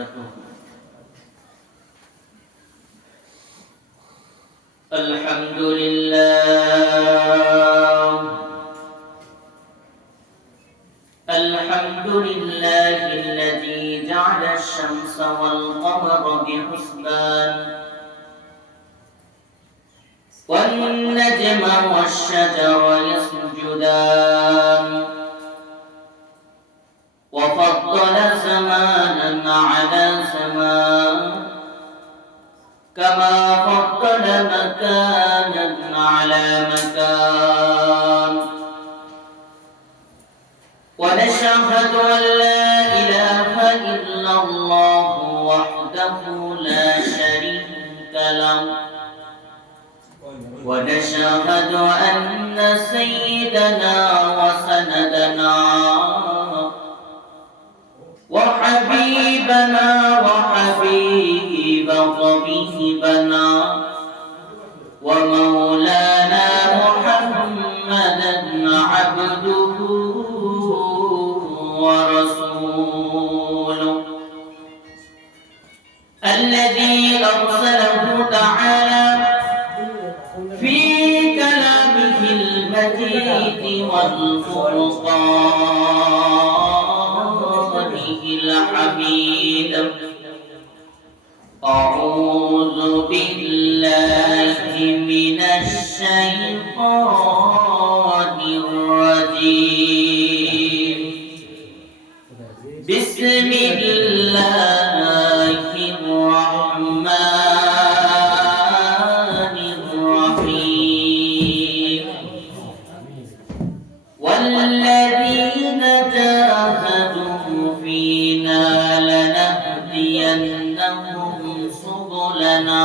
وبركاته. الحمد لله الذي جعل الشمس والقمر بحسبان والنجم والشجر يسجدان وفضل زمانا على زمان كما فضل مكانا على مكان ونشهد أن لا إله إلا الله وحده لا شريك له ونشهد أن سيدنا وسندنا وحبيبنا وحبيب طبيبنا ومولانا محمدا عبده ورسوله الذي أرسله تعالى في كلامه المجيد والفرقانه الحميد. أعوذ بالله من الشيطان الرجيم. بسم الله الرحمن الرحيم. والذين جاهدوا فينا لنهدينهم سبلنا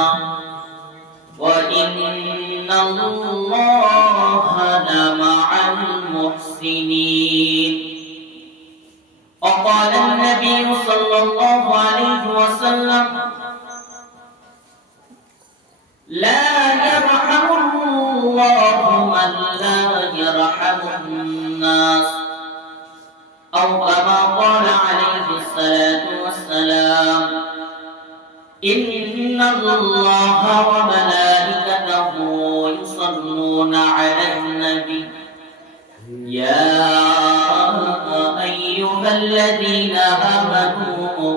وإن الله لمع المحسنين. وقال النبي صلى الله عليه وسلم: لا يرحم الله من لا يرحم الناس، أو كما قال عليه الصلاة والسلام: إن الله وملائكته يصلون على النبي يا أيها الذين آمنوا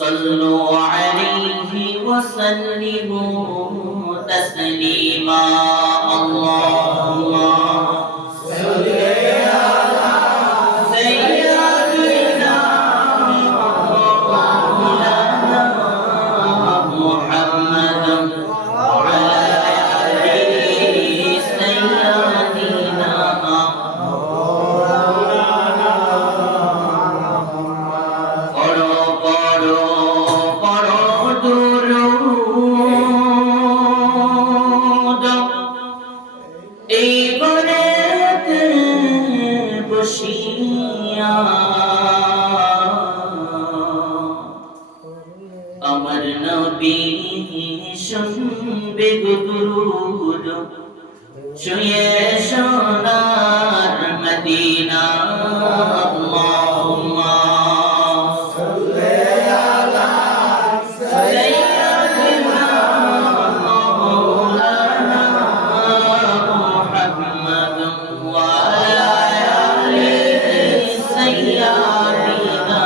صلوا عليه وسلموا تسليما. اللهم صل على سيدنا مولانا محمد وعلى آله سيدنا আমার নবী শুনবে দুরূদ শুয়ে সোনার মদিনা। আল্লাহুম্মা সাল্লি আলা সাইয়্যিদিনা মাওলানা মুহাম্মদ ওয়া আলা আলি সাইয়্যিদিনা।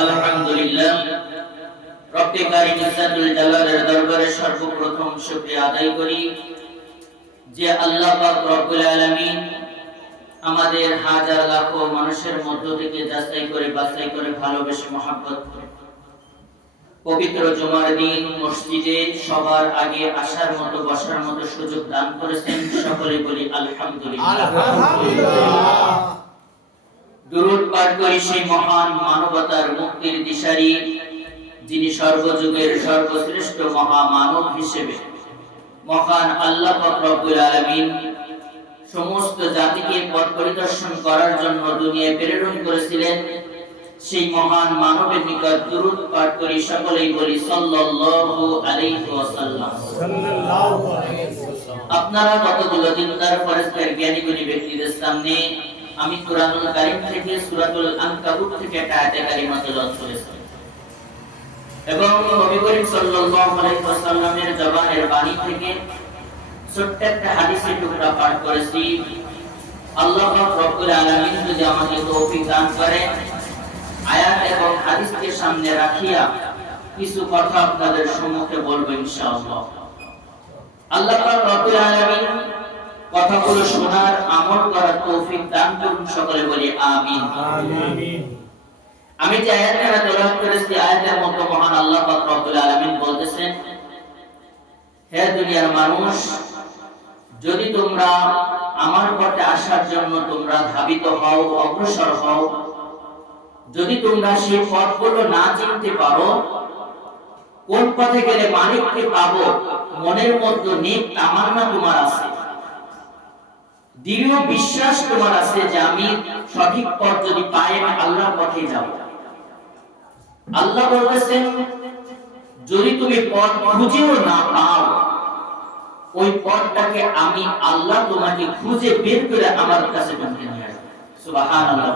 আলহামদুলিল্লাহ, রব্বে কারীম ইজ্জাতুল জালালের দরবারে সর্বপ্রথম শুকরিয়া আদায় করি যে আল্লাহ পাক রব্বুল আলামিন আমাদের হাজার লাখো মানুষের মধ্য থেকে যাচাই করে বাছাই করে ভালোবেসে মহব্বত করে পবিত্র জুমার দিন মসজিদে সবার আগে আসার মতো বসার মতো সুযোগ দান করেছেন। সকলে বলি আলহামদুলিল্লাহ। দুরূদ পাঠ করি সেই মহান মানবতার মুক্তির দিশারি যিনি সর্বযুগের সর্বশ্রেষ্ঠ মহামানব হিসেবে মহান আল্লাহ পাক রব্বুল আলামিন সমস্ত জাতিকে পথ পরিদর্শন করার জন্য দুনিয়ায় প্রেরণ করেছিলেন। সেই মহান মানবের নিকট দুরূদ পাঠ করি, সকলেই বলি সাল্লাল্লাহু আলাইহি ওয়াসাল্লাম। আপনারা কতগুলো দিনদার ফরেস্টের জ্ঞানী গুণী ব্যক্তিদের সামনে আমি কুরআনুল কারীম থেকে সূরাতুল আনকাবুত থেকে একটা আয়াতে কারিমা তেলাওয়াত করেছি এবং নবী করিম সাল্লাল্লাহু আলাইহি ওয়াসাল্লামের জবানের বাণী থেকে ছোট্ট একটা হাদিসের টুকরা পাঠ করেছি। আল্লাহ পাক রব্বুল আলামিন যদি আমাকে তৌফিক দান করে আয়াত এবং হাদিসকে সামনে রাখিয়া কিছু কথা আপনাদের সম্মুখে বলবো ইনশাআল্লাহ। আল্লাহ পাক রব্বুল আলামিন কথাগুলো শোনার আমল করার তৌফিক দান করুন, সকলে বলি আমিন। আমিন। আমি যে আয়াতটা তেলাওয়াত করেছি আয়াতের মধ্যে মহান আল্লাহ পাক রব্বুল আলামিন বলতেছেন, হে দুনিয়ার মানুষ, যদি তোমরা আমার পথে আসার জন্য তোমরা ধাবিত হও, অগ্রসর হও, যদি তোমরা সেই পথগুলো না চিনতে পারো, কোন পথে গেলে মালিককে পাবো, মনের মধ্যে নেক তামান্না তোমার আছে, দৃঢ় বিশ্বাস তোমার আছে যে আমি সঠিক পথ যদি পাই আমি আল্লাহর পথে যাব। আল্লাহ বলতেছেন, যদি তুমি পথ খুঁজেও না পাও, ওই পথটাকে আমি আল্লাহ তোমাকে খুঁজে বের করে আমার কাছে নিয়ে আসব। সুবহানাল্লাহ।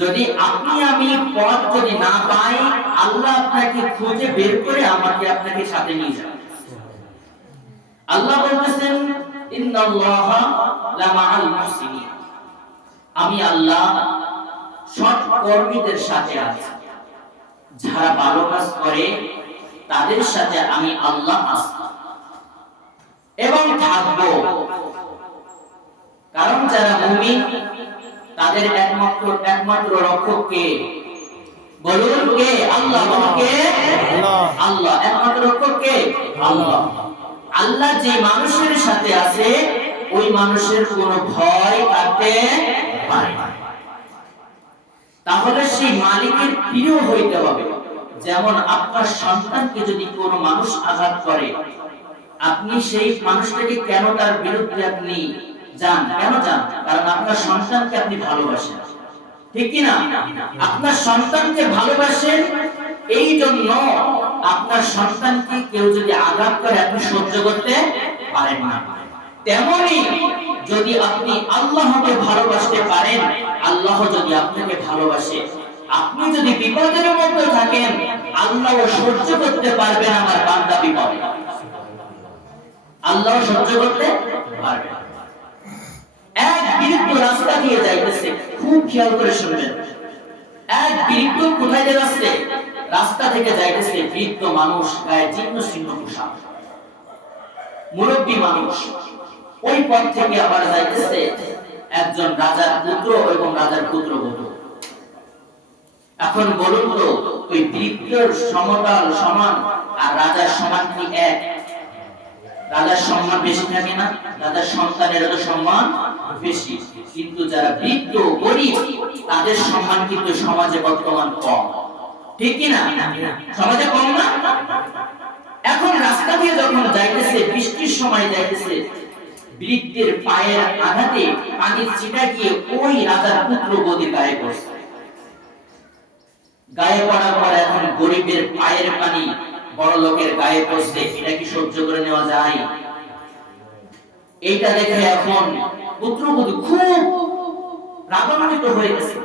যদি আমি পথ যদি না পাই, আল্লাহ আপনাকে খুঁজে বের করে আমাকে আপনাকে সাথে নিয়ে যাবে। আল্লাহ বলতেছেন, ইন্নাল্লাহা লামাআল মুহসিনিন, আমি আল্লাহ সৎ কর্মীদের সাথে আছি, যারা ভালো কাজ করে তাদের সাথে আমি আল্লাহ আছি এবং থাকবো। কারণ যারা মুমিন তাদের একমাত্র রক্ষক কে? বলুন কে? আল্লাহ। কে? আল্লাহ। একমাত্র রক্ষক কে? আল্লাহ। আল্লাহ যে মানুষের সাথে আছে ওই মানুষের কোনো ভয় কাটতে পারে না। তাহলে সেই মালিকের প্রিয় হইতে হবে। যেমন আপনার সন্তানকে যদি কোনো মানুষ আঘাত করে, আপনি সেই মানুষটাকে কেন তার বিরুদ্ধে আপনি যান? কেন যান? কারণ আপনার সন্তানকে আপনি ভালোবাসেন, ঠিক কি না? আপনার সন্তানকে ভালোবাসেন, এই জন্য আপনার সন্তানকে কেউ যদি আঘাত করে আপনি সহ্য করতে পারেন না। তেমনি যদি আপনি আল্লাহকে ভালোবাসতে পারেন, আল্লাহ যদি আপনাকে ভালোবাসে, আপনি যদি বিপদের মধ্যে থাকেন, আল্লাহ সহ্য করতে পারবেন আমার বান্দা বিপদে। আল্লাহ সহ্য করতে পারবে। এক বৃদ্ধ রাস্তা দিয়ে যাইতেছে, খুব খেয়াল করে শুনবেন। এক বৃদ্ধ কোথায় যাচ্ছে? রাস্তা থেকে যাইতেছে। বৃদ্ধ মানুষ, গায়ে জীর্ণ শীর্ণ পোশাক, মুরব্বী মানুষ। ওই পথ থেকে আবার যাইতেছে একজন রাজার পুত্র এবং রাজার পুত্রবধূ। এখন বলুন তো, ওই বৃদ্ধর সমতল সমান আর রাজার সমান কি এক? রাজার সম্মান বেশি থাকে না? রাজার সন্তানের তো সম্মান বেশি, কিন্তু যারা বৃদ্ধ গরিব তাদের সম্মান কিন্তু সমাজে বর্তমান কম, ঠিক কি না? সমাজে কম না? এখন রাস্তা দিয়ে যখন যাইতেছে, বৃষ্টির সময় যাইতেছে, বৃদ্ধের পায়ের আঘাতে পানির ছিটা গিয়ে ওই রাজার পুত্রবধূর গায়ে পড়ছে। গায়ে পড়ার পর এখন গরিবের পায়ের পানি বড় লোকের গায়ে পড়ছে, এটা কি সহ্য করে নেওয়া যায়? এইটা দেখে এখন পুত্রবধূ খুব রাগান্বিত হয়ে গেছে।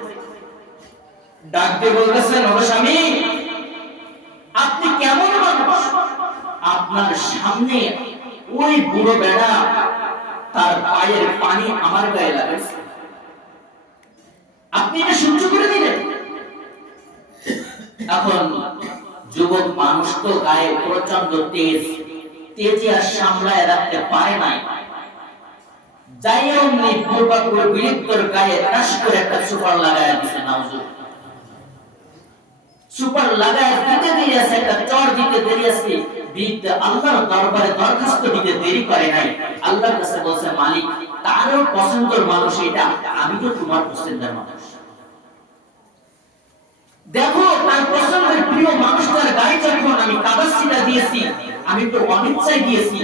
ডাক দিয়ে বলতেছেন, ও স্বামী, আপনি কেমন মানুষ? আপনার সামনে ওই বুড়ো বেড়া তার পায়ের পানি আমার গায়ে লাগাইছে, আপনি এটা সহ্য করে দিলেন? এখন যুবক মানুষ তো গায়ে প্রচন্ড তেজে আর সামলায় রাখতে পারে নাই। যাই অমনি পূর্বাপুর বৃদ্ধর গায়ে টাস করে একটা সুপার লাগায় দিছে। নাউজুবিল্লাহ। সুপার লাগায় দিতে দেরি আছে, একটা চড় দিতে দেরি আছে। বৃদ্ধ আল্লাহর দরবারে দরখাস্ত দিতে দেরি করে নাই। আল্লাহর কাছে বলছে, মালিক, তারও পছন্দের মানুষ এটা, আমি তো তোমার পছন্দের মানুষ। দেখো, তার পছন্দের প্রিয় মানুষটার গায়ে যখন আমি কাদাসিটা দিয়েছি, আমি তো অনিচ্ছায় দিয়েছি,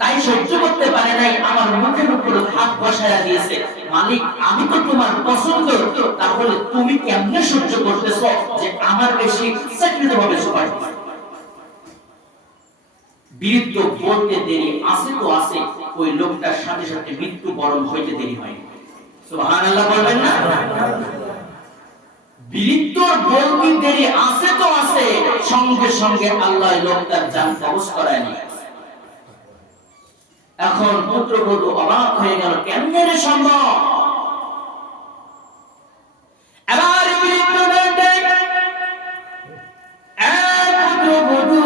তাই সহ্য করতে পারে নাই, আমার মুখের উপর হাত বসায়া দিয়েছে। মালিক, আমি তো তোমার পছন্দ, তাহলে তুমি কেমনে সহ্য করতেছো যে আমার বেশি ইচ্ছাকৃতভাবে সুপার দিয়েছে? বৃদ্ধ বলতে দেরি আছে তো আছে, ওই লোকটার সাথে সাথে মৃত্যু বরণ হইতে দেরি হয়। সুবহানাল্লাহ বলবেন না? বৃদ্ধর বলতে দেরি আছে তো আছে, সঙ্গে সঙ্গে আল্লাহ লোকটার জান কবজ করায় নিয়ে। এখন পুত্রবধূ অবাক হয়ে গেল, কেমনে রে সম্ভব? এবার বৃদ্ধ পুত্রবধূ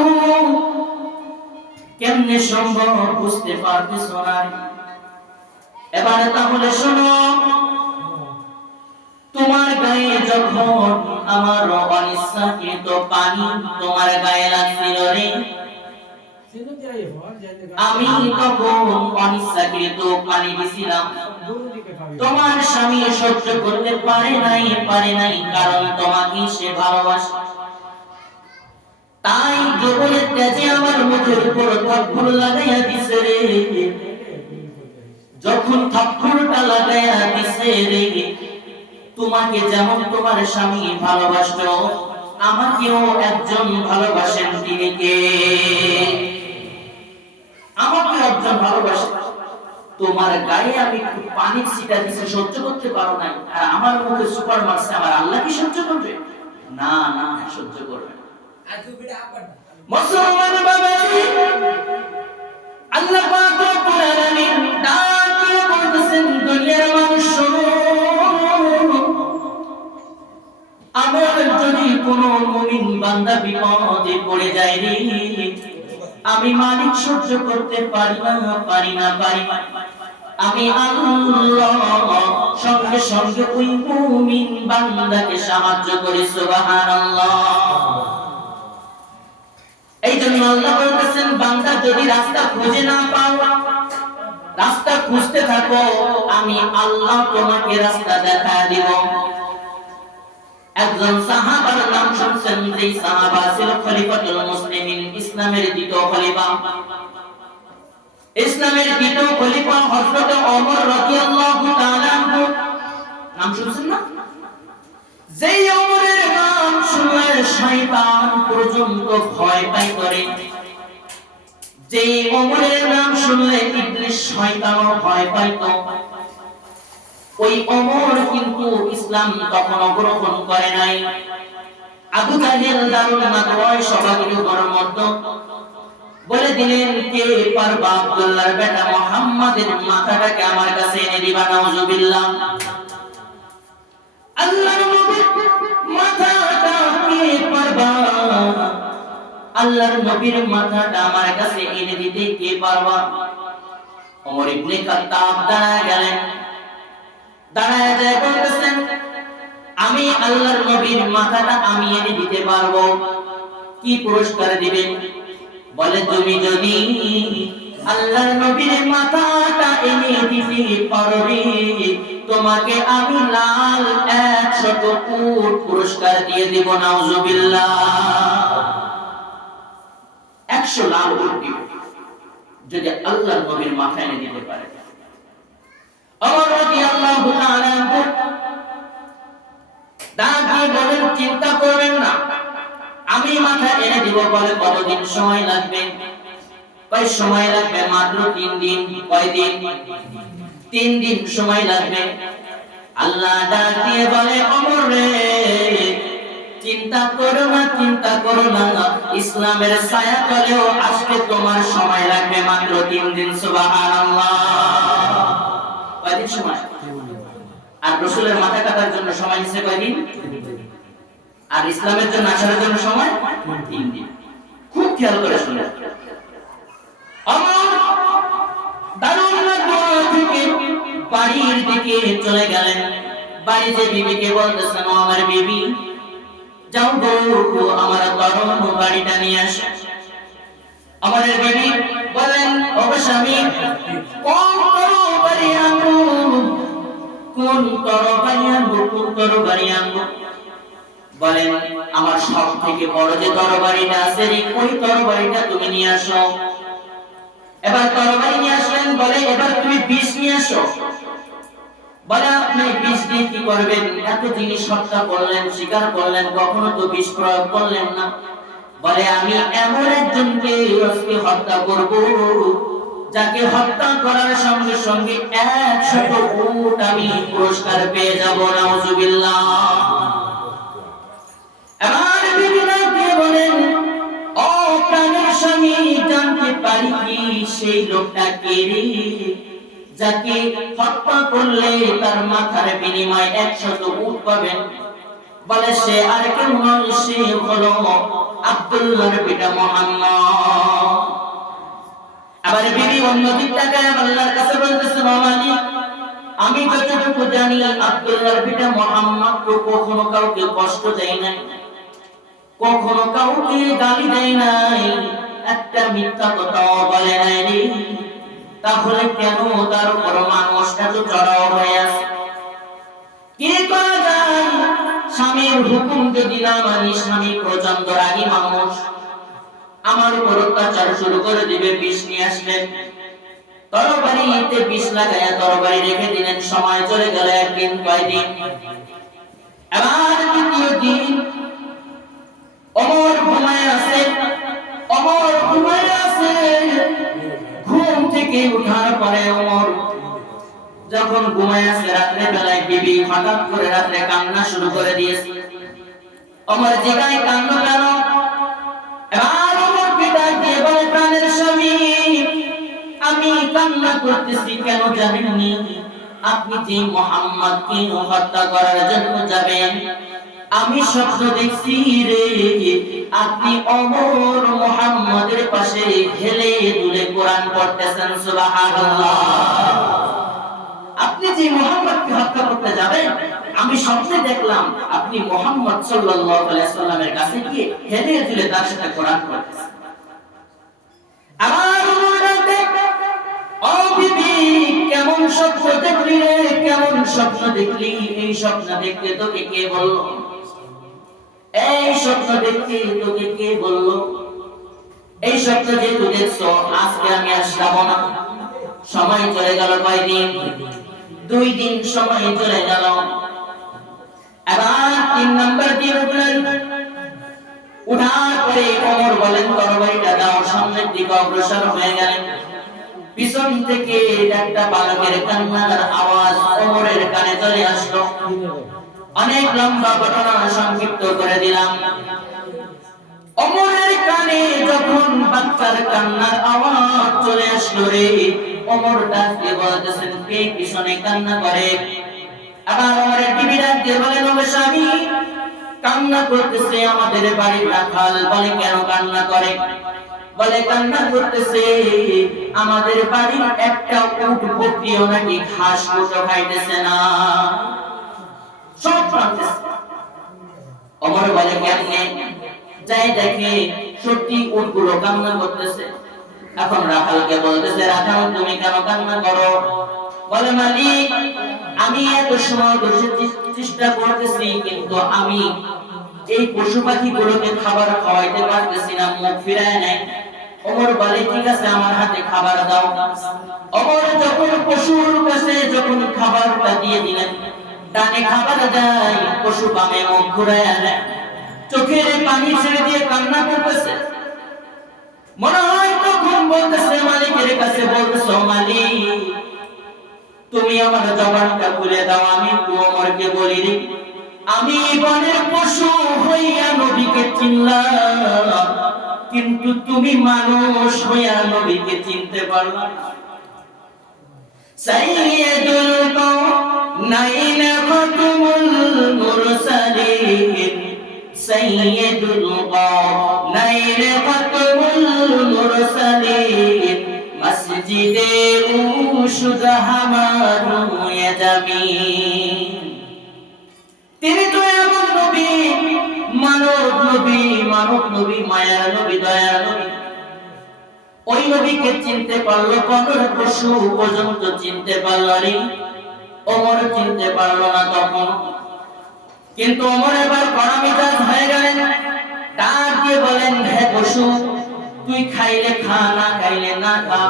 কেমনে সম্ভব বুঝতে পারতেছ না। এবার তাহলে শোনো, তোমার গায়ে যখন আমার অনিচ্ছাকৃত পানি তোমার গায়ে লাগছিল রে, আমি তখন অনিচ্ছাকৃত পানি দিছিলাম। তোমার স্বামী সহ্য করতে পারে নাই, কারণ তোমাকে সে ভালোবাসে। তাই যখনের তেজে আমার মুখের উপর থাপ্পড় লাগাইয়া দিছে রে, যখন থাপ্পড়টা লাগাইয়া দিছে রে, তোমাকে যেমন তোমার স্বামী ভালোবাসতো, আমাকেও একজন ভালোবাসেন। তিনি কে? আমাকে একজন ভালোবাসেন। তোমার গায়ে আমি একটু পানির ছিটা দিছে, সহ্য করতে পারো নাই, আর আমার মুখে সুপার মারছে, আমার আল্লাহ কি সহ্য করবে? না না, সহ্য করবে না। মুসলমান বাবাজি, আল্লাহ পাক রব্বুল আলামিন ডাক দিয়ে বলতেছেন, দুনিয়ার মানুষ শোনো, আমার যদি কোনো মুমিন বান্দা বিপদে পড়ে যায় রে, আমি মালিক সহ্য করতে পারি না। আমি আল্লাহ সঙ্গে সঙ্গে ওই মুমিন বান্দাকে সাহায্য করি। সুবহানাল্লাহ। এই জন্য আল্লাহ বলতেছেন, বান্দা যদি রাস্তা খুঁজে না পাও, রাস্তা খুঁজতে থাকো, আমি আল্লাহ তোমাকে রাস্তা দেখায় দিব। একজন সাহাবার নাম শুনছেন, যে সাহাবা ছিল খলিফাতুল মুসলিমিন, ইসলামের দ্বিতীয় খলিফা। ইসলামের দ্বিতীয় খলিফা হযরত ওমর রাদিয়াল্লাহু তাআলা আনহু, নাম শুনছেন না? যেই ওমরের নাম শুনলে শয়তান পর্যন্ত ভয় পায় করে, যেই ওমরের নাম শুনলে ইবলিস শয়তানও ভয় পাইত, ওই ওমর কিন্তু ইসলাম তখন গ্রহণ করে নাই। আবু জাহেল দারুল মাদওয়ায় সবাইকে গরমত বলে দিলেন, কে পারবা আব্দুল্লাহর বেটা মুহাম্মাদের মাথাটাকে আমার কাছে এনে দিবা? নাউজুবিল্লাহ। আল্লাহর নবীর মাথাটা কে পারবা? আল্লাহর নবীর মাথাটা আমার কাছে এনে দিতে কে পারবা? ওমর ইবনে খাত্তাব দাঁড়ায় গেলেন, দাঁড়ায় যায় বলতেছেন, আমি আল্লাহর নবীর মাথাটা আমি এনে দিতে পারবো। কি পুরস্কার দিবেন? বলে, তুমি যদি আল্লাহর নবীর মাথাটা এনে দিতে পারবে, তোমাকে আমি লাল 100 উট পুরস্কার দিয়ে দেব। নাউজুবিল্লাহ। 100 লাল উট দিব যদি আল্লাহর নবীর মাথা এনে দিতে পারে। ওমর রাদিয়াল্লাহু তাআলা দাঁড়িয়ে বলেন, চিন্তা করবেন না, আমি মাথা এনে দিব। বলে, কতদিন সময় লাগবে? কয় সময় লাগবে মাত্র 3 দিন। কয় দিন? 3 দিন সময় লাগবে। আল্লাহ ডাক দিয়ে বলে, ওমর রে, চিন্তা করো না, ইসলামের ছায়া তলেও আজকে তোমার সময় লাগবে মাত্র 3 দিন। সুবহানাল্লাহ। কয়দিন সময়? আর রাসূলের মাথা কাটার জন্য সময় নিছে কয়দিন? আর ইসলামের জন্য আসার জন্য সময় 3 দিন। খুব খেয়াল করে শুনুন। আমার দারুল মাদওয়া থেকে বাড়ির দিকে চলে গেলেন। বাড়িতে বিবিকে বলতেছেন, আমার বিবি, যাও গো, আমার তরুণ বাড়িটা নিয়ে আসো। আমার বিবি বলেন, ও স্বামী, কোন তরবারি আনবো? কোন তরবারি আনবো? বলেন, আমার সব থেকে বড় যে তরবারিটা আছে, ওই তরবারিটা তুমি নিয়ে আসো। এবার তরবারি নিয়ে আসলেন। বলে, এবার তুমি বিষ নিয়ে আসো। বলে, আপনি বিষ দিয়ে কি করবেন? এত জিনিস হত্যা করলেন, শিকার করলেন, কখনো তো বিষ প্রয়োগ করলেন না। বলে, আমি এমন একজনকে আজকে হত্যা করব যাকে হত্যা করার সঙ্গে সঙ্গে 100 উট আমি পুরস্কার পেয়ে যাব। নাউজুবিল্লাহ। আমার বিবিরা কে বলেন, ও প্রাণের স্বামী, জানতে পারি কি সেই লোকটা কে রে, যাকে হত্যা করলে তার মাথার বিনিময়ে 100 উট পাবেন? বলে সে আর কেউ নয়, সে হলো আব্দুল্লাহর পিতা মুহাম্মদ। আবার বিবি অন্যদিক তাকায় আল্লাহর কাছে বলতেছে, মালিক, আমি যতটুকু জানি আব্দুল্লাহর পিতা মুহাম্মদ তো কখনো কাউকে কষ্ট দেয় নাই, কখনো কাউকে গালি দেয় নাই, একটা মিথ্যা কথাও বলে নাই রে। তাহলে কেন তার উপর মানুষটা তো চড়াও হয়ে আছে? কি করা যায়? স্বামীর হুকুম যদি না মানি, স্বামী প্রচন্ড রাগী মানুষ, আমার উপর অত্যাচার শুরু করে দিবে। বিষ নিয়ে আসলেন, তরবারিতে বিষ লাগাইয়া তরবারি রেখে দিলেন। সময় চলে গেল, একদিন, কয়দিন, আবার দ্বিতীয় দিন। ওমর ঘুমায় আছে, ওমর ঘুমায় আছে। ঘুম থেকে উঠার পরে ওমর যখন ঘুমায় আছে, রাত্রে বেলায় বিবি হঠাৎ করে রাত্রে কান্না শুরু করে দিয়েছে। ওমর জিগায়, কান্না কেন? এবার ওমর পিতা দিয়ে বলে, প্রাণের স্বামী, আমি কান্না করতেছি কেন জানেননি? আপনি যে মুহাম্মদকে হত্যা করার জন্য যাবেন, আমি স্বপ্ন দেখছি রে, আপনি ওমর মুহাম্মদের পাশে হেলে দুলে কোরআন পড়তেছেন। সুবহানাল্লাহ। আপনি যে মুহাম্মদকে হত্যা করতে যাবেন, আমি স্বপ্নে দেখলাম আপনি মুহাম্মদ সাল্লাল্লাহু আলাইহি ওয়াসাল্লামের কাছে গিয়ে হেলে দুলে তার সাথে কোরআন পড়তেছেন। আমার মনে, ও বিবি, কেমন স্বপ্ন দেখলি রে, কেমন স্বপ্ন দেখলি? এই স্বপ্ন দেখতে তোকে কে বললো? এই স্বপ্ন দেখতে তোকে কে বললো? এই স্বপ্ন যে তুই দেখছো, আজকে আমি আর যাব না। সময় চলে গেল, কয়দিন? 2 দিন সময় চলে গেল। এবার 3 নাম্বার দিন উঠলেন। উঠার পরে ওমর বলেন, তরবারিটা দাও। সামনের দিকে অগ্রসর হয়ে গেলেন। পিছন থেকে একটা বালকের কান্নার আওয়াজ ওমরের কানে চলে আসলো। অনেক লম্বা ঘটনা সংক্ষিপ্ত করে দিলাম। ওমরের কানে যখন বাচ্চার কান্নার আওয়াজ চলে আসলো রে, ওমর ডাকতে বলতেছেন, কে পিছনে কান্না করে? আবার ওমরের বিবি ডাকতে বলেন, ও স্বামী, কান্না করতেছে আমাদের বাড়ির রাখাল। বলে, কেন কান্না করে? বলে, কান্না করতেছে আমাদের বাড়ির একটা উট বকরিও নাকি ঘাস মুঠো খাইতেছে না, সব কাঁদতেছে। ওমর বলে, কেমনে? যাই দেখে সত্যি উটগুলো কান্না করতেছে। এখন রাখালকে বলতেছে, রাখাল, তুমি কেন কান্না করো? বলে, মালিক, আমি এত সময় চেষ্টা করতেছি, কিন্তু আমি এই পশু পাখিগুলোকে খাবার খাওয়াইতে পারতেছি না, মুখ ফিরায় নেয়। ওমর বলে, ঠিক আছে, আমার হাতে খাবার দাও। ওমর যখন পশুর কাছে যখন খাবারটা দিয়ে দিলেন, ডানে খাবার দেয়, পশু বামে মুখ ঘুরায় নেয়, চোখের পানি ছেড়ে দিয়ে কান্না করতেছে। মনে হয় তখন বলতেছে মালিকের কাছে, বলতেছে, মালিক, তুমি আমার জবানটা খুলে দাও, আমি তো ওমরকে বলি রে, আমি বনের পশু হইয়া নবীকে চিনলাম, কিন্তু তুমি মানুষ হইয়া নবীকে চিনতে পারলা না। সাইয়্যিদুল কাওনাইন খাতামুল মুরসালিন, সাইয়্যিদুল কাওনাইন খাতামুল মুরসালিন, মসজিদে উশুদ হামারু ইয়াজামিন। তিনি তো এমন নবী, মানব নবী, মানব নবী, মায়ার নবী, দয়ার নবী। ওই নবীকে চিনতে পারলো, বনের পশু পর্যন্ত চিনতে পারলো রে, ওমর চিনতে পারলো না তখন। কিন্তু ওমর এবার কড়া মেজাজ হয়ে গেলেন, ডাক দিয়ে বলেন, হে পশু, তুই খাইলে খা, না খাইলে না খা,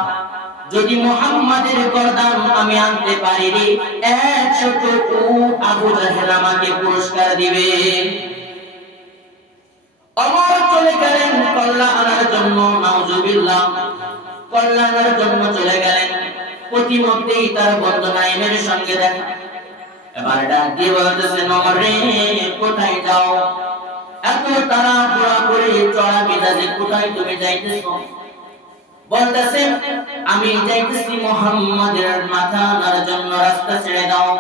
যদি মুহাম্মাদের গর্দান আমি আনতে পারি রে, 100 উট আবু জাহেল আমাকে পুরস্কার দিবে। ওমর চলে গেলেন কল্লা আনার জন্য। নাউজুবিল্লাহ। কল্যাণের জন্য চলে গেলেন। প্রতিমধ্যেই তার বন্ধু নাঈমের সঙ্গে দেখা। এবার ডাক দিয়ে বলতেছে, ওমর রে, কোথায় যাও? এত তাড়াহুড়া করে চড়া মেজাজে কোথায় তুমি যাইতেছো? বলতেছে, আমি যাইতেছি মুহাম্মাদের মাথা আনার জন্য, রাস্তা ছেড়ে দাও।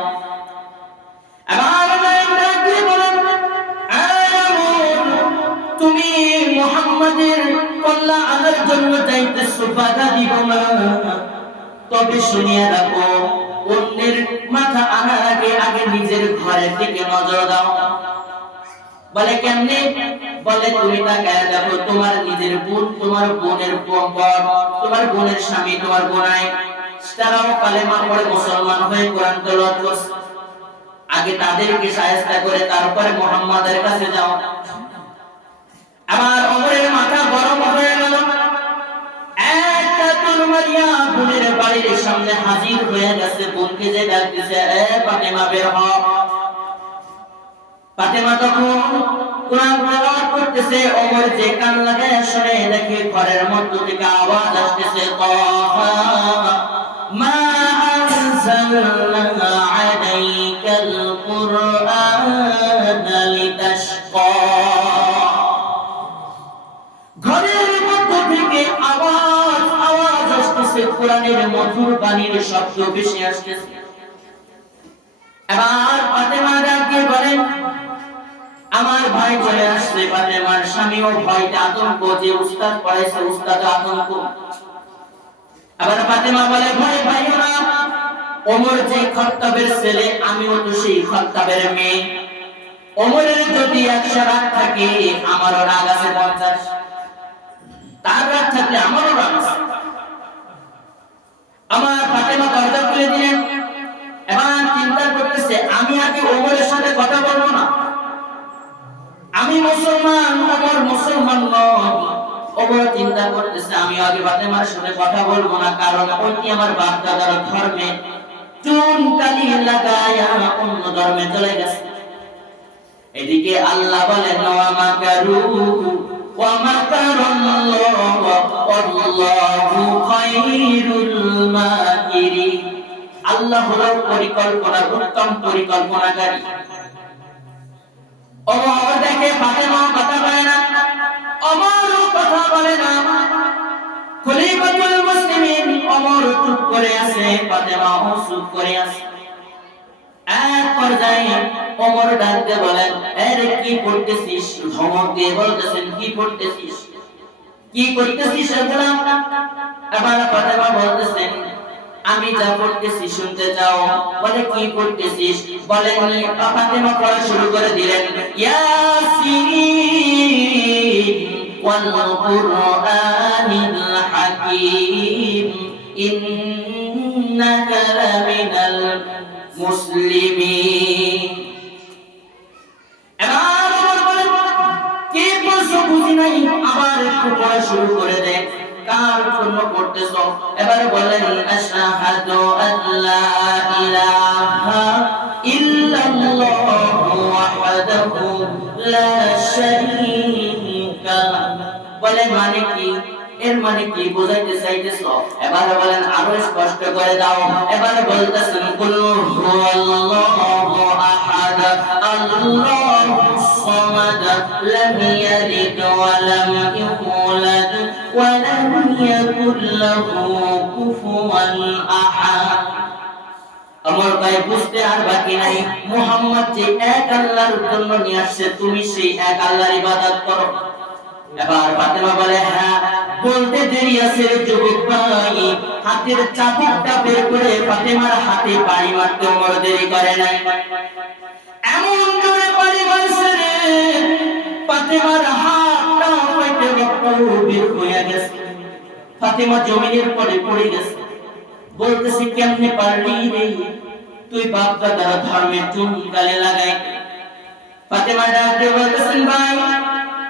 এবার ডাক দিয়ে বলেন, তুমি মুহাম্মাদের কল্যাণ আনার জন্য যাইতেছো, বাধা দিব না। তবে শুনিয়া রাখো, অন্যের মাথা আনার আগে আগে নিজের ঘরের দিকে নজর দাও। বলে কেমনে? বলে তুমি তাকায় দেখো, তোমার নিজের বোন, তোমার বোনের পর, তোমার বোনের স্বামী, তোমার বোনাই, তারাও কালেমা পড়ে মুসলমান হয়ে কোরআন তেলাওয়াত করছে। আগে তাদেরকে শায়েস্তা করে তারপরে মুহাম্মাদের কাছে যাও। আমার ওমরের মাথা গরম হয়ে গেল। একটা তরবারিয়া বোনের বাড়ির সামনে হাজির হয়ে গেছে। বোনকে যে ডাক দিছে, এ ফাতেমা বের হও। ফাতেমা তখন কোরআন তেলাওয়াত করতেছে। ওমর যে কান লাগায় শুনে দেখে ঘরের মধ্য থেকে আওয়াজ আসতেছে, তাহা মা আনজালনা আলাইকাল কুরআনা লিতাশকা। ঘরের মধ্য থেকে আওয়াজ আসতেছে, কোরআনের মধুর বাণীর শব্দ ভেসে আসতেছে। এবার ফাতেমা ডাক দিয়ে বলেন, আমার ভাই চলে আসছে। ফাতেমার স্বামীও ভয়তে আতঙ্ক, যে উস্তাদ পড়াইছে উস্তাদ আতঙ্ক। আবার ফাতেমা বলে, ভয় পাইও না, ওমর যে খাত্তাবের ছেলে, আমিও তো সেই খাত্তাবের মেয়ে। ওমরের যদি 100 রাগ থাকে, আমারও রাগ আছে 50। তার রাগ থাকলে আমারও রাগ আছে। আমার ফাতেমা দরজা খুলে দিলেন। এবার চিন্তা করতেছে, আমি আগে ওমরের সাথে কথা বলবো না। আমি মুসলমান, ওমর মুসলমান নয়। ওমর চিন্তা করতেছে, আমি আগে ফাতেমার সাথে কথা বলবো না, কারণ ওইটি আমার বাপ দাদার ধর্মে চুন কালি লাগায়া অন্য ধর্মে চলে গেছে। এদিকে আল্লাহ বলেন, ওয়া মাকারু ওয়া মাকারাল্লাহু ওয়াল্লাহু খায়রুল মাকিরিন। আল্লাহ হলো পরিকল্পনার উত্তম পরিকল্পনাকারী। ওমর দেখে ফাতেমা কথা বলে না, ওমরও কথা বলে না। খলিফাতুল মুসলিমিন ওমর চুপ করে আছে, ফাতেমাও চুপ করে আছে। এক পর্যায়ে ওমর ডাক দিয়ে বলেন, আরে কি করতেছিস? ধমক দিয়ে বলতেছেন, কি করতেছিস, কি করতেছিস এগুলা? এবার ফাতেমা বলতেছেন, আমি যা করতেছি শুনতে চাও? বলে কি করতেছিস? বলে ফাতেমা পড়া শুরু করে দিলেন, ইয়াসিন ওয়াল কুরআনিল হাকীম ইন্নাকা লামিনাল মুসলিমিন। এবার বলেন, কি বলছো বুঝি নাই, আবার একটু পড়া শুরু করে দেন। কার জন্য করতেছ? এবারে বলেন, আশহাদু আল্লা ইলাহা ইল্লাল্লাহু ওয়াহদাহু লা শারীকা লাহু। বলেন মানে কি? এর মানে কি বোঝাইতে চাইতেছ? এবারে বলেন, আরো স্পষ্ট করে দাও। এবারে বলতেছেন, কুল হুয়াল্লাহু আহাদ আল্লাহুস সামাদ লাম ইয়ালিদ ওয়া লাম ইউলাদ ওয়া লাম ইয়াকুল লাহু কুফুয়ান আহাদ। আমার ভাই বুঝতে আর বাকি নাই, মুহাম্মদ যে এক আল্লাহর জন্য নিয়ে আসছে, তুমি সেই এক আল্লাহর ইবাদত করো। এবার ফাতেমা বলে, হ্যাঁ বলতে দেরি আছে যুবক ভাই। হাতের চাবুকটা বের করে ফাতেমার হাতে বাড়ি মারতে ওমর দেরি করে নাই। এমন জোরে বাড়ি মারছে রে, ফাতেমার হাতটা ফাটে রক্ত বের হয়ে গেছে। ফাতেমা জমিনের পরে পড়ে গেছে। বলতেছে, কেমনে পারলি রে তুই বাপ দাদার ধর্মে চুন গালে লাগাই? ফাতেমা ডাক দিয়ে বলতেছেন, ভাই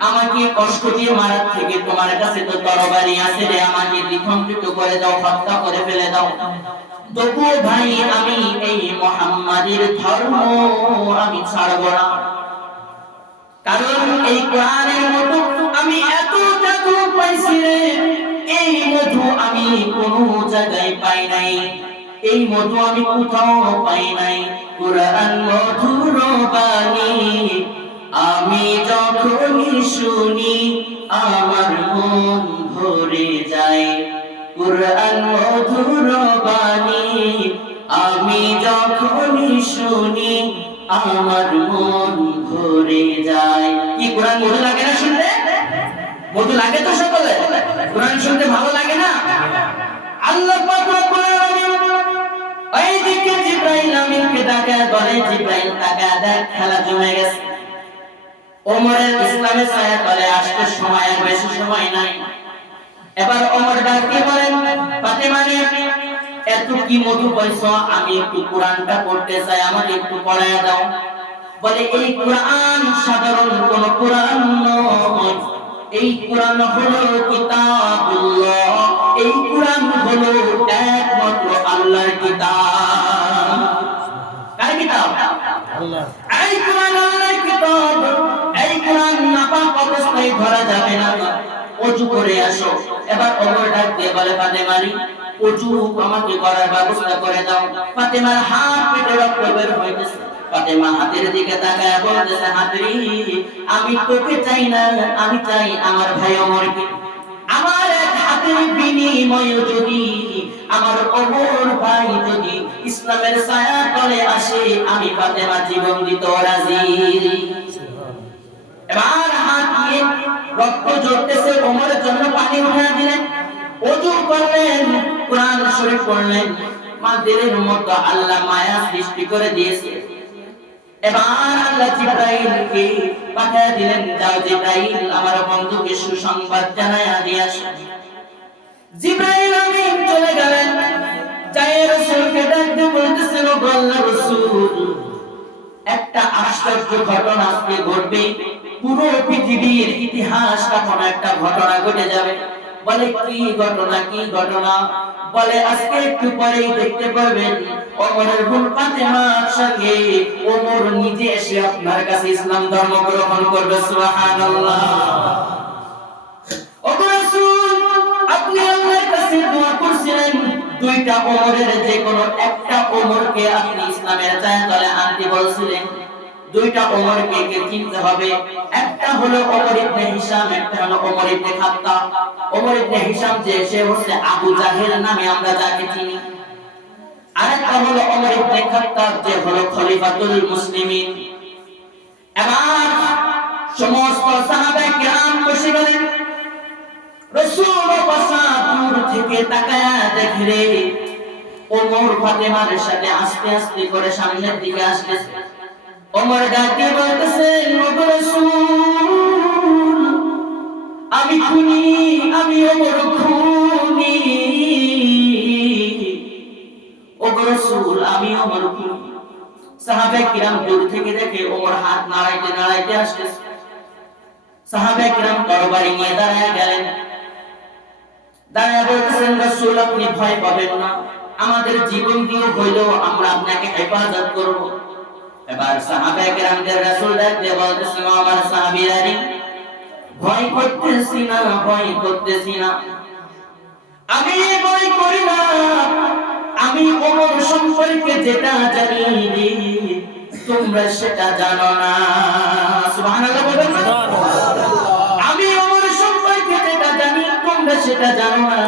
আমাকে কষ্ট দিয়ে মারার থেকে তোমার কাছে তো তরবারি আছে রে, আমাকে দ্বিখণ্ডিত করে দাও, হত্যা করে ফেলে দাও। তবুও ভাই আমি এই মুহাম্মাদের ধর্ম আমি ছাড়ব না, কারণ এই কোরআনের মতো আমি এত জাদু পাইছি রে, এই মধু আমি কোনো জায়গায় পাই নাই, এই মধু আমি কোথাও পাই নাই। কুরআন মধুর বাণী আমি যখনই শুনি আমার মন ভরে যায়। কুরআন মধুর বাণী আমি যখনই শুনি আমার মন ভরে যায়। কি কুরআন মধু লাগে না শুনতে? মধু লাগে তো সকলে? কুরআন শুনতে ভালো লাগে না? আল্লাহ পাক রব্বুল আলামিন ওইদিকে জিবরাইল আমিনকে ডাকে, বলে জিবরাইল তাকা দেখ খেলা জমে গেছে। ওমরের ইসলামের ছায়া তলে আসতে সময় আর বেশি সময় নাই। এবার ওমর ডাকে বলেন, ফাতেমা রে এত কি মধু পাইছো, আমি একটু কোরআনটা পড়তে চাই, আমাকে একটু পড়ায়া দাও। বলে এই কোরআন সাধারণ কোন কোরআন নয়, এই কোরআন হলো কিতাবুল্লাহ, এই কোরআন হলো একমাত্র আল্লাহর কিতাব। কার কিতাব? আল্লাহ। এই কোরআন আল্লাহর কিতাব, এই কোরআন নাপাক অবস্থায় ধরা যাবে না। ওযু করে আসো। এবার ওমর ডাক দিয়ে বলে, ফাতেমা রে ওযু আমাকে করার ব্যবস্থা করে দাও। ফাতেমার হাত পেটে রক্ত বের হইতেছে। ফাতেমা হাতের দিকে তাকায় বলতেছে, হাতরি আমি তোকে চাই না, আমি চাই আমার ভাই ওমরকে। আমার এক হাতের বিনিময়ে যদি আমার ওমর ভাই যদি ইসলামের ছায়া তলে আসে, আমি ফাতেমা জীবন দিতে রাজি। এবার হাত দিয়ে রক্ত ঝরতেছে, ওমরের জন্য পানি উঠায় দিলেন, ওযু করলেন, কোরআন শরীফ পড়লেন। মা দিলের মধ্যে আল্লাহ মায়া সৃষ্টি করে দিয়েছে। এবার আল্লাহ জিবরাইলকে পাঠিয়ে দিলেন, যাও জিবরাইল আমার বন্ধুকে সুসংবাদ জানায়া দিয়ে আসো। জিবরাইল আমিন চলে গেলেন, যায় রাসূলকে ডাকতে বলতেছেন, ও আল্লাহর রাসূল একটা আশ্চর্য ঘটনা আজকে ঘটবে, পুরো পৃথিবীর ইতিহাসটা কোন একটা ঘটনা ঘটে যাবে। বলে কি ঘটনা, কি ঘটনা? বলে আজকে একটু পরেই দেখতে পারবেন ওমরের বোন ফাতেমার সঙ্গে ওমর নিজে এসে আপনার কাছে ইসলাম ধর্ম গ্রহণ করবে। সুবহানাল্লাহ। ও রাসূল আপনি আল্লাহর কাছে দোয়া করছিলেন দুইটা ওমরের যে কোনো একটা ওমরকে আপনি ইসলামের ছায়া তলে আনতে বলছিলেন। দুইটা ওমরকে কে চিনতে হবে, একটা হলো ওমর ইবনে হিশাম, একটা হলো ওমর ইবনে খাত্তাব। ওমর ইবনে হিশাম যে সে হচ্ছে আবু জাহেল নামে আমরা যাকে চিনি, আরেকটা হলো ওমর ইবনে খাত্তাব যে হলো খলিফাতুল মুসলিমিন। এবার সমস্ত সাহাবায়ে কিরাম বসে গেলেন। রাসূল পাক দূর থেকে তাকায়া দেখলে ওমর ফাতেমার সাথে আস্তে আস্তে করে সামনের দিকে আসতেছে। ওমর ডাকে বলতেছেন, ও রাসূল আমি খুনি, আমি ওমর খুনি, ও রাসূল আমি ওমর খুনি। সাহাবায়ে কিরাম দূর থেকে দেখে ওমর হাত নাড়াইতে নাড়াইতে আসতেছে। সাহাবায়ে কিরাম তরবারি নিয়ে দাঁড়ায় গেলেন, দাঁড়ায় বলতেছেন, রাসূল আপনি ভয় পাবেন না, আমাদের জীবন দিয়ে হইলেও আমরা আপনাকে হেফাজত করব। এবার সাহাবায়ে কেরামদের রাসূল ডাকতে বলতেছেন, আমার সাহাবীরা ভয় করতেছি না, ভয় করতেছি না, আমি ভয় করি না, আমি ওমর সম্পর্কে যেটা জানি তোমরা সেটা জানো না। সুবহানাল্লাহ বলেন। আমি ওমর সম্পর্কে যেটা জানি তোমরা সেটা জানো না।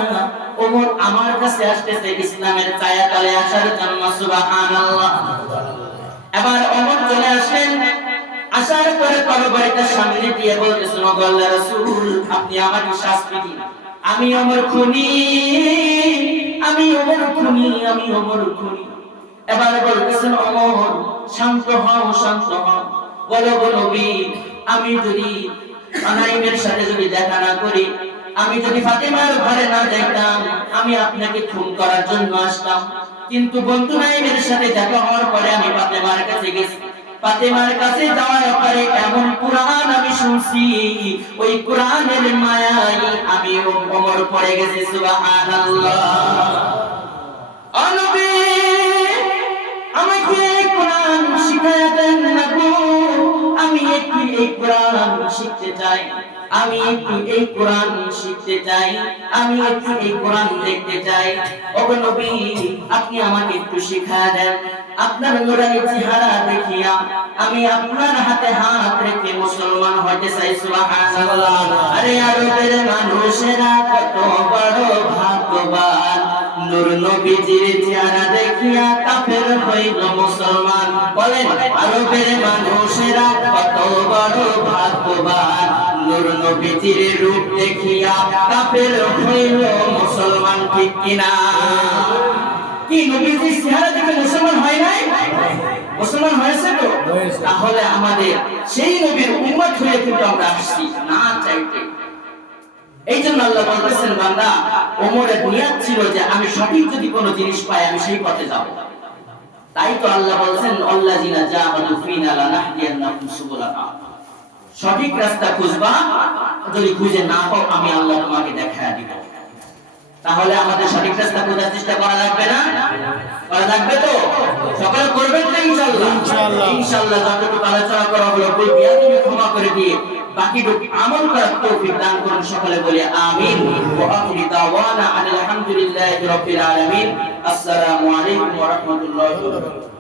ওমর আমার কাছে আসতেছে ইসলামের ছায়া তলে আসার জন্য। সুবহানাল্লাহ। এবার ওমর চলে আসেন, আসার পরে তরবারিটা সামনে দিয়ে বলতেছেন, ও আল্লাহর রাসূল আপনি আমাকে শাস্তি দিন, আমি ওমর খুনি, আমি ওমর খুনি, আমি ওমর খুনি। এবার বলতেছেন, ওমর শান্ত হও, শান্ত হও, বলো গো নবী আমি যদি আনাইমের সাথে যদি দেখা না করি, আমি যদি ফাতেমার ঘরে না যাইতাম, আমি আপনাকে খুন করার জন্য আসতাম। কিন্তু বন্ধু নাইমের সাথে দেখা হওয়ার পরে আমি ফাতেমার কাছে গেছি। ফাতেমার কাছে যাওয়ার পরে এমন কুরআন আমি শুনছি, ওই কুরআনের মায়ায় আমি ওমর পড়ে গেছি। সুবহানাল্লাহ। ও নবী আমাকে কুরআন শিখায়া দেন না গো, আমি একটু এই কুরআন শিখতে চাই, আমি একটু এই কোরআন শিখতে চাই, আমি একটু এই কোরআন দেখতে চাই। ওগো নবী, আপনি আমাকে একটু শিখায়া দেন। আপনার নূরানি চেহারা দেখিয়া আমি আপনার হাতে হাত রেখে মুসলমান হতে চাই। সুবহানাল্লাহ। আরে আরবের মানুষেরা কত বড় ভাগ্যবান, নূর নবীজির চেহারা দেখিয়া কাফের হইল মুসলমান। বলেন, আরবের মানুষেরা কত বড় ভাগ্যবান, নূর নবীজির রূপ দেখিয়া কাফের হইল মুসলমান। ঠিক কিনা? কি নবীজির চেহারা দেখে মুসলমান হয় নাই? মুসলমান হয়েছে তো? তাহলে আমাদের সেই নবীর উম্মত হয়ে কিন্তু আমরা আসছি না চাইতে। এই জন্য আল্লাহ বলতেছেন, বান্দা, ওমরের নিয়ত ছিল যে আমি সঠিক যদি কোনো জিনিস পাই আমি সেই পথে যাব। তাই তো আল্লাহ বলছেন, আল্লাযিনা জাহাদু ফিনা লানাহদিয়ান্নাহুম সুবুলানা। সঠিক রাস্তা খুঁজবা, যদি খুঁজে না পাও আমি আল্লাহ তোমাকে দেখায়া দিব। তাহলে আমাদের সঠিক রাস্তা খোঁজার চেষ্টা করা লাগবে না? করা লাগবে তো? সকলে করবেন তো ইনশাআল্লাহ? ইনশাআল্লাহ। যতটুকু আলোচনা করা হলো ভুল বিয়াদবি ক্ষমা করে দিয়ে বাকিটুকু আমল করার তৌফিক দান করুন। সকলে বলি আমিন। ওয়া আখিরু দাওয়ানা আলহামদুলিল্লাহি রাব্বিল আলামিন। আসসালামু আলাইকুম ওয়া রাহমাতুল্লাহি ওয়া বারাকাতুহু।